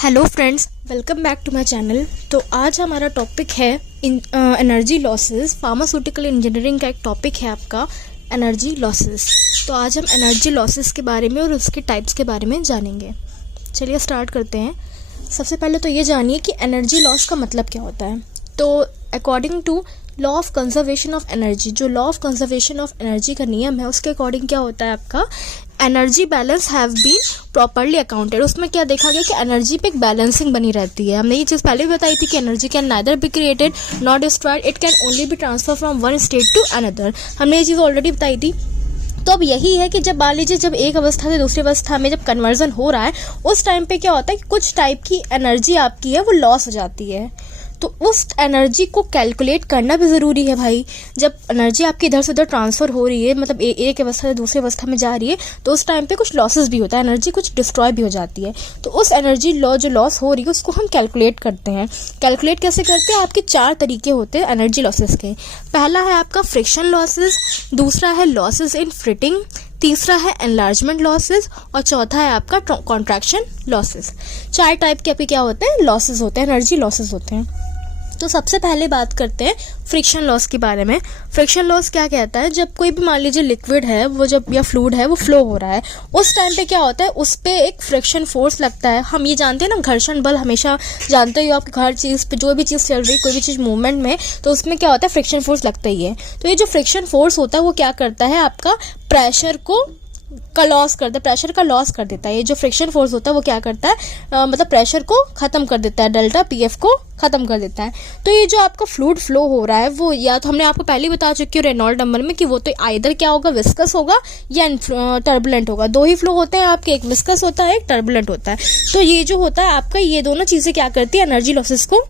Hello friends, welcome back to my channel. तो आज हमारा टॉपिक है एनर्जी लॉसेस। फार्मास्यूटिकल इंजीनियरिंग का एक टॉपिक है आपका एनर्जी लॉसेस। तो आज हम एनर्जी लॉसेस के बारे में और उसके टाइप्स के बारे में जानेंगे। चलिए स्टार्ट करते हैं। सबसे पहले तो ये जानिए कि एनर्जी लॉस का मतलब क्या होता है। तो according to law of conservation of energy, जो law of conservation of energy का नियम है उसके अकॉर्डिंग क्या होता है आपका, energy balance have been properly accounted. उसमें क्या देखा गया कि एनर्जी पे एक बैलेंसिंग बनी रहती है। हमने ये चीज़ पहले भी बताई थी कि energy can neither be created not destroyed, it can only be transfer from one state to another. हमने ये चीज़ ऑलरेडी बताई थी। तो अब यही है कि जब मान लीजिए जब एक अवस्था से दूसरी अवस्था में जब कन्वर्जन हो रहा है उस टाइम पे क्या होता है कि कुछ टाइप की एनर्जी आपकी है वो लॉस हो जाती है। तो उस एनर्जी को कैलकुलेट करना भी ज़रूरी है भाई। जब एनर्जी आपकी इधर से उधर ट्रांसफ़र हो रही है, मतलब एक अवस्था से दूसरी अवस्था में जा रही है, तो उस टाइम पे कुछ लॉसेस भी होता है, एनर्जी कुछ डिस्ट्रॉय भी हो जाती है। तो उस एनर्जी जो लॉस हो रही है उसको हम कैलकुलेट करते हैं। कैलकुलेट कैसे करते हैं? आपके 4 तरीके होते हैं एनर्जी लॉसेस के। पहला है आपका फ्रिक्शन लॉसेस, दूसरा है लॉसेस इन फ्रिटिंग, तीसरा है एनलार्जमेंट लॉसेस और चौथा है आपका कॉन्ट्रैक्शन लॉसेस। 4 टाइप के आपके क्या होते हैं, लॉसेस होते हैं, एनर्जी लॉसेस होते हैं। तो सबसे पहले बात करते हैं फ्रिक्शन लॉस के बारे में। फ्रिक्शन लॉस क्या कहता है, जब कोई भी मान लीजिए लिक्विड है वो जब या फ्लूइड है वो फ्लो हो रहा है, उस टाइम पे क्या होता है उस पर एक फ्रिक्शन फोर्स लगता है। हम ये जानते हैं ना, घर्षण बल हमेशा जानते हो आप, हर चीज़ पे जो भी चीज़ चल रही है, कोई भी चीज़ मूवमेंट में, तो उसमें क्या होता है फ्रिक्शन फोर्स लगता ही है। तो ये जो फ्रिक्शन फोर्स होता है वो क्या करता है, आपका प्रेशर का लॉस करता है, प्रेशर का लॉस कर देता है। ये जो फ्रिक्शन फोर्स होता है वो क्या करता है, मतलब प्रेशर को ख़त्म कर देता है, डेल्टा पीएफ को ख़त्म कर देता है। तो ये जो आपका फ्लूइड फ्लो हो रहा है वो, या तो हमने आपको पहले ही बता चुकी हूँ रेनॉल्ड नंबर में कि वो तो आइदर क्या होगा, विस्कस होगा या टर्बुलेंट होगा। 2 ही फ्लो होते हैं आपके, एक विस्कस होता है एक टर्बुलेंट होता है। तो ये जो होता है आपका, ये दोनों चीज़ें क्या करती है, एनर्जी लॉसेस को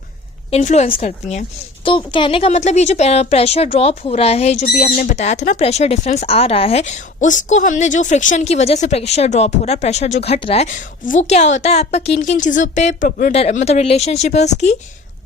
इन्फ्लुएंस करती हैं। तो कहने का मतलब ये जो प्रेशर ड्रॉप हो रहा है, जो भी हमने बताया था ना, प्रेशर डिफरेंस आ रहा है, उसको हमने जो फ्रिक्शन की वजह से प्रेशर ड्रॉप हो रहा है, प्रेशर जो घट रहा है, वो क्या होता है आपका, किन किन चीज़ों पे मतलब रिलेशनशिप है उसकी।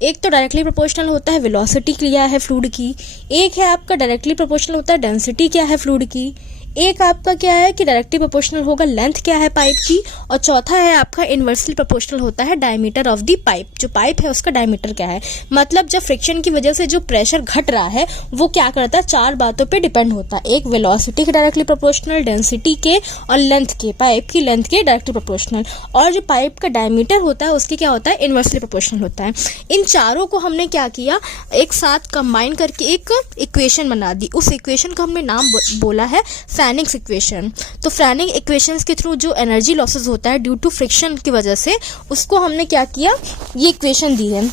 एक तो डायरेक्टली प्रोपोर्शनल होता है वेलोसिटी क्या है फ्लूइड की, एक है आपका डायरेक्टली प्रोपोर्शनल होता है डेंसिटी क्या है फ्लूइड की, एक आपका क्या है कि डायरेक्टली प्रोपोर्शनल होगा लेंथ क्या है पाइप की, और चौथा है आपका इनवर्सली प्रोपोर्शनल होता है डायमीटर ऑफ द पाइप, जो पाइप है उसका डायमीटर क्या है। मतलब जब फ्रिक्शन की वजह से जो प्रेशर घट रहा है वो क्या करता है, 4 बातों पे डिपेंड होता है। एक वेलोसिटी के डायरेक्टली प्रोपोर्शनल, डेंसिटी के और लेंथ के, पाइप की लेंथ के डायरेक्टली प्रोपोर्शनल, और जो पाइप का डायमीटर होता है उसके क्या होता है, इनवर्सली प्रोपोर्शनल होता है। इन चारों को हमने क्या किया, एक साथ कंबाइन करके एक इक्वेशन बना दी। उस इक्वेशन का हमने नाम बोला है फ्रैनिक्स इक्वेशन। तो फ्रैनिक इक्वेशंस के थ्रू जो एनर्जी लॉसेस होता है ड्यू टू फ्रिक्शन की वजह से, उसको हमने क्या किया, ये इक्वेशन दी है,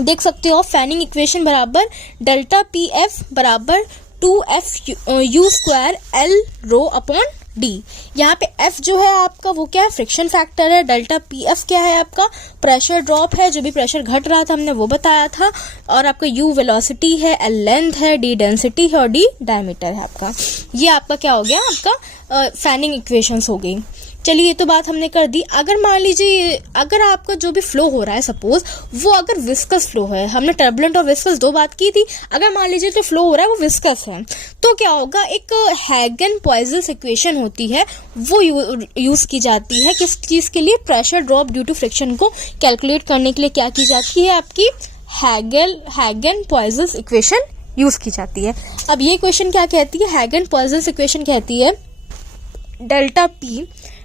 देख सकते हो। फैनिंग इक्वेशन बराबर डेल्टा पी एफ बराबर 2f u square L rho upon D. यहाँ पे f जो है आपका वो क्या है, फ्रिक्शन फैक्टर है। डेल्टा पी एफ क्या है आपका, प्रेशर ड्रॉप है, जो भी प्रेशर घट रहा था हमने वो बताया था, और आपका u वेलोसिटी है, l लेंथ है, d डेंसिटी है और d डायमीटर है आपका। ये आपका क्या हो गया, आपका फैनिंग इक्वेशंस हो गई। चलिए ये तो बात हमने कर दी। अगर मान लीजिए अगर आपका जो भी फ्लो हो रहा है, सपोज वो अगर विस्कस फ्लो है, हमने टर्बुलेंट और विस्कस 2 बात की थी। अगर मान लीजिए जो फ्लो हो रहा है वो विस्कस है, तो क्या होगा, एक हैगन-पॉइज़ल्स इक्वेशन होती है, वो यूज़ की जाती है किस चीज़ के लिए, pressure drop due to friction को कैलकुलेट करने के लिए क्या की जाती है, आपकी हैगन-पॉइज़ल्स इक्वेशन यूज़ की जाती है। अब ये इक्वेशन क्या कहती है, हैगन-पॉइज़ल्स इक्वेशन कहती है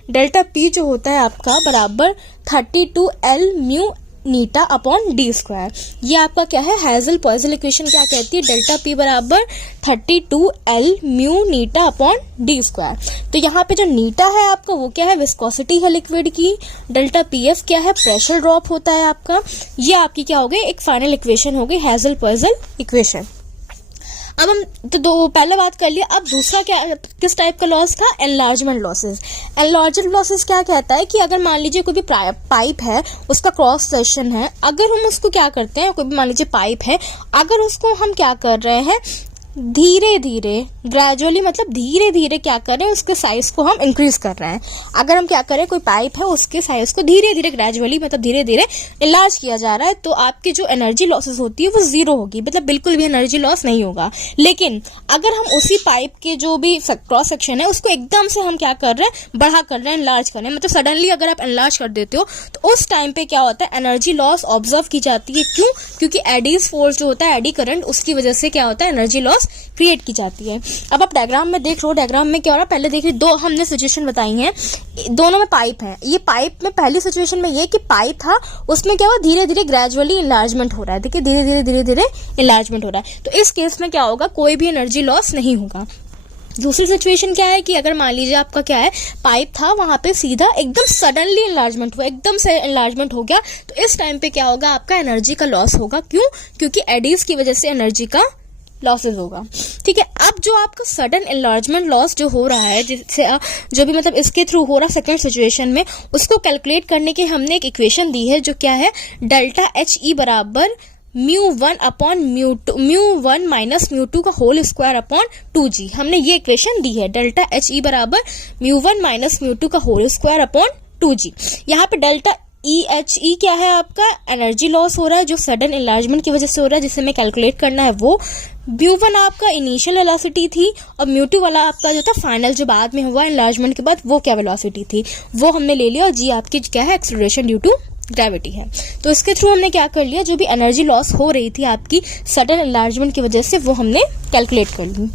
डेल्टा पी जो होता है आपका बराबर 32L म्यू नीटा अपॉन डी स्क्वायर। ये आपका क्या है, हैज़ल-पॉइज़ल इक्वेशन क्या कहती है, डेल्टा पी बराबर 32L म्यू नीटा अपॉन डी स्क्वायर। तो यहाँ पे जो नीटा है आपका वो क्या है, विस्कोसिटी है लिक्विड की, डेल्टा पी एफ क्या है, प्रेशर ड्रॉप होता है आपका। ये आपकी क्या हो गई, एक फाइनल इक्वेशन हो गई हैज़ल-पॉइज़ल इक्वेशन। अब हम तो पहले बात कर लिया। अब दूसरा क्या, किस टाइप का लॉस था, एनलार्जमेंट लॉसेस। एनलार्जमेंट लॉसेस क्या कहता है कि अगर मान लीजिए कोई भी पाइप है, उसका क्रॉस सेक्शन है, अगर हम उसको क्या करते हैं, कोई भी मान लीजिए पाइप है, अगर उसको हम क्या कर रहे हैं, धीरे धीरे ग्रेजुअली मतलब धीरे धीरे क्या करें, उसके साइज को हम इंक्रीज कर रहे हैं। अगर हम क्या करें, कोई पाइप है उसके साइज को धीरे धीरे ग्रेजुअली मतलब धीरे धीरे इनलार्ज किया जा रहा है, तो आपकी जो एनर्जी लॉसेस होती है वो जीरो होगी, मतलब बिल्कुल भी एनर्जी लॉस नहीं होगा। लेकिन अगर हम उसी पाइप के जो भी क्रॉस सेक्शन है उसको एकदम से हम क्या कर रहे हैं, बड़ा कर रहे हैं, एनलार्ज कर रहे हैं, मतलब सडनली अगर आप एनलार्ज कर देते हो तो उस टाइम पे क्या होता है, एनर्जी लॉस ऑब्जर्व की जाती है। क्यों? क्योंकि एडीज फोर्स जो होता है, एडी करंट, उसकी वजह से क्या होता है, एनर्जी लॉस क्रिएट की जाती है। अब आप डायग्राम में देख लो, डायग्राम में क्या हो रहा है, पहले देखिए दो हमने सिचुएशन बताई हैं, दोनों में पाइप है। ये पाइप में पहली सिचुएशन में ये कि पाइप था, उसमें क्या हुआ, धीरे धीरे ग्रेजुअली इनलार्जमेंट हो रहा है। देखिए धीरे धीरे इनलार्जमेंट हो रहा है, तो इस केस में क्या होगा, कोई भी एनर्जी लॉस नहीं होगा। दूसरी सिचुएशन क्या है कि अगर मान लीजिए आपका क्या है, पाइप था, वहां पे सीधा एकदम सडनली एनलार्जमेंट हुआ, एकदम से एनलार्जमेंट हो गया, तो इस टाइम पे क्या होगा, आपका एनर्जी का लॉस होगा। क्यों? क्योंकि एडीज की वजह से एनर्जी का लॉसेस होगा। ठीक है, अब जो आपका सडन एनलार्जमेंट लॉस जो हो रहा है, जिससे जो भी मतलब इसके थ्रू हो रहा है सेकंड सिचुएशन में, उसको कैलकुलेट करने की हमने एक इक्वेशन दी है जो क्या है, डेल्टा एच ई बराबर μ1 अपॉन μ1 माइनस μ2 का होल स्क्वायर अपॉन 2g। हमने ये इक्वेशन दी है, डेल्टा एच ई बराबर μ1 माइनस μ2 का होल स्क्वायर अपॉन 2g। यहाँ पे डेल्टा EHE क्या है, आपका एनर्जी लॉस हो रहा है जो सडन एनलार्जमेंट की वजह से हो रहा है, जिसे हमें कैलकुलेट करना है वो। μ1 आपका इनिशियल वेलोसिटी थी और μ2 वाला आपका जो था फाइनल, जो बाद में हुआ एनलार्जमेंट के बाद, वो क्या वेलोसिटी थी, वो हमने ले लिया। और जी आपकी क्या है, एक्सेलरेशन ड्यू टू ग्रेविटी है। तो इसके थ्रू हमने क्या कर लिया, जो भी एनर्जी लॉस हो रही थी आपकी सडन एनलार्जमेंट की वजह से, वो हमने कैलकुलेट कर ली।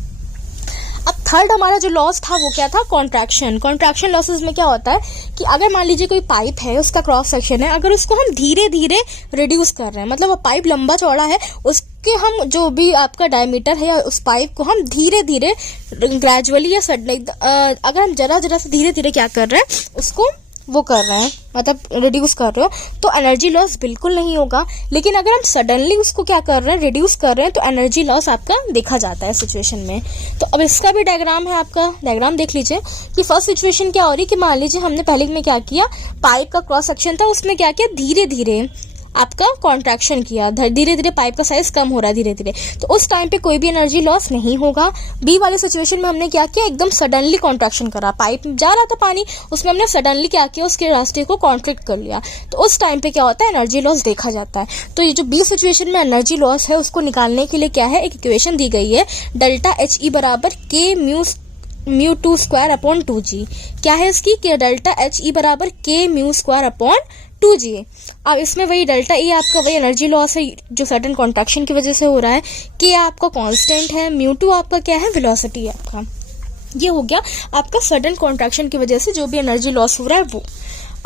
अब थर्ड हमारा जो लॉस था वो क्या था, कॉन्ट्रैक्शन। कॉन्ट्रैक्शन लॉसेस में क्या होता है कि अगर मान लीजिए कोई पाइप है, उसका क्रॉस सेक्शन है, अगर उसको हम धीरे धीरे रिड्यूस कर रहे हैं, मतलब वो पाइप लंबा चौड़ा है, उसके हम जो भी आपका डायमीटर है या उस पाइप को हम धीरे धीरे ग्रेजुअली या सडनली, अगर हम जरा जरा से धीरे धीरे क्या कर रहे हैं, उसको वो कर रहे हैं, मतलब रिड्यूस कर रहे हो, तो एनर्जी लॉस बिल्कुल नहीं होगा। लेकिन अगर हम सडनली उसको क्या कर रहे हैं, रिड्यूस कर रहे हैं, तो एनर्जी लॉस आपका देखा जाता है सिचुएशन में। तो अब इसका भी डायग्राम है, आपका डायग्राम देख लीजिए कि फर्स्ट सिचुएशन क्या हो रही है कि मान लीजिए हमने पहले में क्या किया, पाइप का क्रॉस सेक्शन था, उसमें क्या किया, धीरे धीरे आपका कॉन्ट्रैक्शन किया, धीरे धीरे पाइप का साइज कम हो रहा है धीरे धीरे, तो उस टाइम पे कोई भी एनर्जी लॉस नहीं होगा। बी वाले सिचुएशन में हमने क्या किया, एकदम सडनली कॉन्ट्रैक्शन करा, पाइप जा रहा था पानी, उसमें हमने सडनली क्या किया, उसके रास्ते को कॉन्ट्रैक्ट कर लिया, तो उस टाइम पे क्या होता है, एनर्जी लॉस देखा जाता है। तो ये जो बी सिचुएशन में एनर्जी लॉस है, उसको निकालने के लिए क्या है, एक इक्वेशन दी गई है, डेल्टा एच ई बराबर के μ2 स्क्वायर अपॉन 2g। क्या है इसकी, कि डेल्टा एच ई बराबर के म्यू स्क्वायर अपॉन 2g। अब इसमें वही डेल्टा ई आपका वही एनर्जी लॉस है जो सडन कॉन्ट्रैक्शन की वजह से हो रहा है, के आपका कांस्टेंट है, μ2 आपका क्या है, वेलोसिटी है आपका। ये हो गया आपका सडन कॉन्ट्रैक्शन की वजह से जो भी एनर्जी लॉस हो रहा है वो।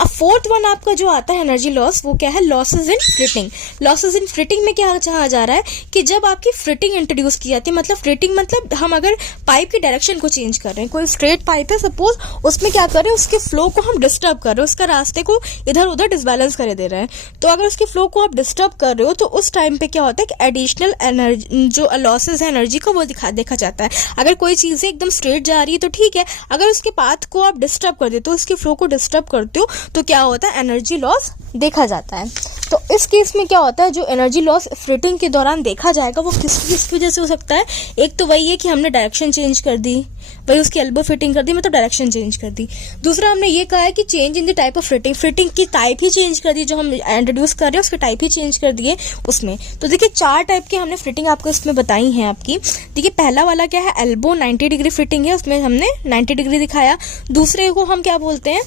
अब फोर्थ वन आपका जो आता है एनर्जी लॉस, वो क्या है, लॉसेस इन फ्रिटिंग। लॉसेस इन फ्रिटिंग में क्या कहा जा रहा है कि जब आपकी फ्रिटिंग इंट्रोड्यूस की जाती है, मतलब फ्रिटिंग मतलब हम अगर पाइप की डायरेक्शन को चेंज कर रहे हैं, कोई स्ट्रेट पाइप है सपोज, उसमें क्या कर रहे हैं, उसके फ्लो को हम डिस्टर्ब कर रहे हैं, उसका रास्ते को इधर उधर डिसबैलेंस करे दे रहे हैं, तो अगर उसके फ्लो को आप डिस्टर्ब कर रहे हो, तो उस टाइम पे क्या होता है कि एडिशनल एनर्जी जो लॉसेस है एनर्जी का, वो देखा जाता है। अगर कोई चीज़ एकदम स्ट्रेट जा रही है तो ठीक है, अगर उसके पाथ को आप डिस्टर्ब कर देते हो, उसके फ्लो को डिस्टर्ब करते हो, तो क्या होता है, एनर्जी लॉस देखा जाता है। तो इस केस में क्या होता है, जो एनर्जी लॉस फ्रिटिंग के दौरान देखा जाएगा वो किस वजह से हो सकता है। एक तो वही है कि हमने डायरेक्शन चेंज कर दी, वही उसकी एल्बो फिटिंग कर दी, मतलब डायरेक्शन चेंज कर दी। दूसरा हमने ये कहा है कि change in the type of fritting, fritting की टाइप ही चेंज कर दी, जो हम इंट्रोड्यूस कर रहे हैं उसके टाइप ही चेंज कर दिए उसमें। तो देखिए 4 टाइप के हमने फ्रिटिंग आपको इसमें बताई है आपकी। देखिए पहला वाला क्या है, एल्बो 90 डिग्री फिटिंग है, उसमें हमने 90 डिग्री दिखाया। दूसरे को हम क्या बोलते हैं,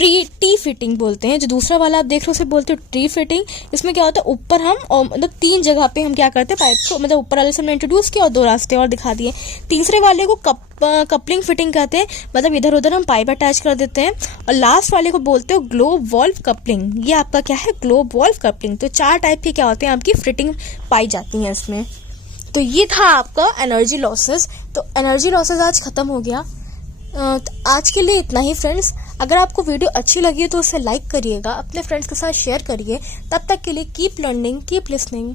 टी फिटिंग बोलते हैं। जो दूसरा वाला आप देख रहे हो उसे बोलते हो टी फिटिंग। इसमें क्या होता है, ऊपर हम मतलब 3 जगह पे हम क्या करते हैं, पाइप को मतलब ऊपर वाले से हमने इंट्रोड्यूस किया और 2 रास्ते और दिखा दिए। तीसरे वाले को कपलिंग फिटिंग कहते हैं, मतलब इधर उधर हम पाइप अटैच कर देते हैं। और लास्ट वाले को बोलते हो ग्लोब वॉल्व कपलिंग। ये आपका क्या है, ग्लोब वॉल्व कपलिंग। तो 4 टाइप के क्या होते हैं, आपकी फिटिंग पाई जाती है इसमें। तो ये था आपका एनर्जी लॉसेस। तो एनर्जी लॉसेस आज खत्म हो गया। आज के लिए इतना ही फ्रेंड्स। अगर आपको वीडियो अच्छी लगी है तो उसे लाइक करिएगा, अपने फ्रेंड्स के साथ शेयर करिए। तब तक के लिए कीप लर्निंग, कीप लिसनिंग।